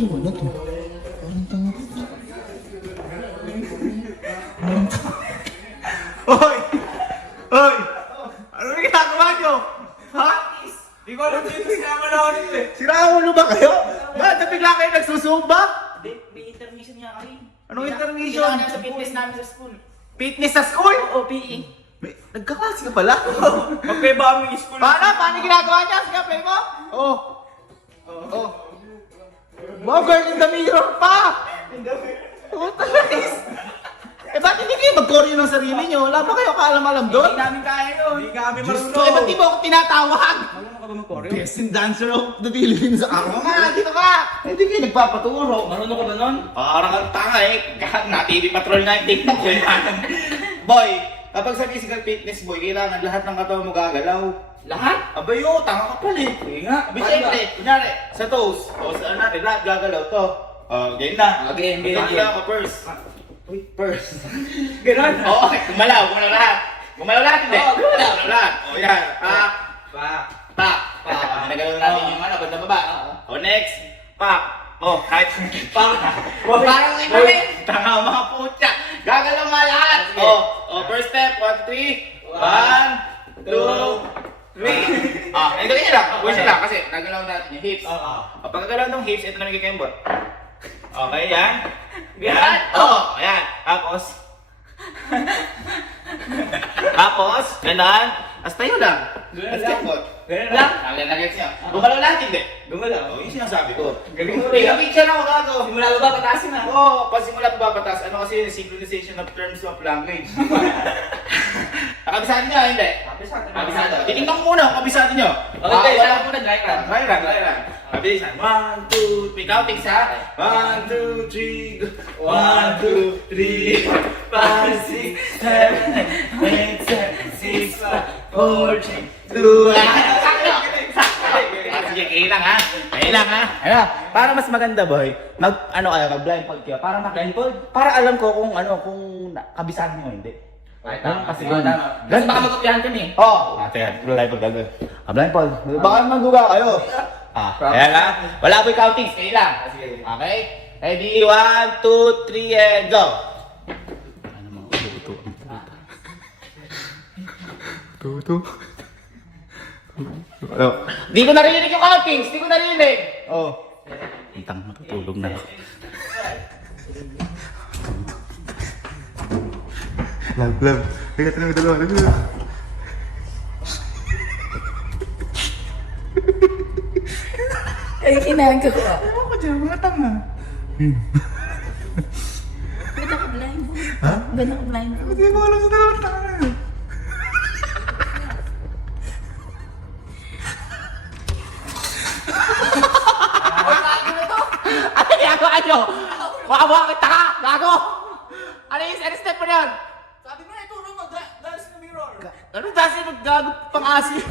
Ano na to? Parang tanga ko. Hoy! Hoy! Ano yung ginagawa nyo? Ha? Di ko alam dito sinama na ako nito eh. Siraulo ba kayo? Bakit bigla kayo nagsusumba? Hindi, may intermission nga kami. Anong intermission? Kailangan sa fitness namin sa school. Fitness sa school? Oo, PE. May, nagkaklase ka pala? Magkaiba kami school. Paano ginagawa niya? Sige, play mo? Oh. Oh. Wow, girl in the mirror pa! Puta guys! Eh ba't hindi kayo mag-choreo ng sarili nyo? Wala ba kayo kaalam-alam doon? Hindi namin kaya yun. Hindi kami Diyos marunong. ko, eh ba't di mo ako tinatawag? Marunong ka ba mag-choreo? Best in dancer of the Philippines. Ako nga, dito ka! Hindi kayo nagpapaturo. Marunong ka ba nun? Parang ang tanga eh. Na TV Patrol nga yung TikTok ko eh. Boy, kapag sa physical fitness boy, kailangan lahat ng katawan mo gagalaw. Lahat? Abay yun, tanga ka pala eh. Sige nga. Abay, syempre, kunyari, sa toes, o sa natin, lahat gagalaw to. Game na. Okay, Magkakala ka first. Uy, first. Ganon. Oo, okay, gumalaw lahat. Gumalaw lahat, hindi? Oo, gumalaw. Lahat. O yan, pak, Pa. pak. Nagalaw natin yung ano, banda baba. O next, pak. Oh, kahit pak. Parang iba eh. Tanga mga putya. Gagalaw mga lahat. Oh, first step, 1, 2, 3. 1, 2, 3. Ganito yun lang. Push lang kasi nagalaw natin yung hips. Pag nagalaw ng hips, ito na magiging kembot. Okay, yan. Yan. Ayan. Tapos, ganun. As tayo lang. As kembot. Ganun lang. Nagagets niya. Gumalaw lahat, hindi. Gumalaw. Yung sinasabi ko. Galing mo May rin. picture na ako gago. Simula ba pataasin na? Oo, pasimula pa patas. Ano kasi yun, synchronization of terms of language. Nakabisado niyo, hindi? Kabisado. Titingnan ko muna kung kabisado niyo. Okay, sana muna dry run. Dry run. Kabilisan. 1, 2, 3. Counting sa 1, 2, 3. 1, 2, 3. 5, 6, 7, 8, 6, 5, 4, 3, 2, 1. Sige, kailang ha. Ano, para mas maganda boy, mag-blindfold kayo. Para blindfold, para alam ko kung kabisado niyo o hindi. Kasi Kasi baka magkopyahan kami. Teka, blindfold gagawin. Blindfold. Baka magduga kayo. Ayan ha. Wala po yung counting. Kayo lang. Okay? Ready? 1, 2, 3, and go! Ano mga ulo-uto ang puta. Tuto. Di ko narinig yung countings! Di ko narinig! Intang matutulog na ako. Love. Higat na yung dalawa. Ay, ginagawa. Ewan ko dyan, mga tanga. Ganda ka blind. Ha? Ganda ka blind. Hindi ko alam sa dalawa tanga. Ano ginagawa nyo? Makabuha kita ka! Gago! Ano step mo yan? Sabi mo na ito, no? Mag-dance in the mirror. Anong dasi maggago pang asin?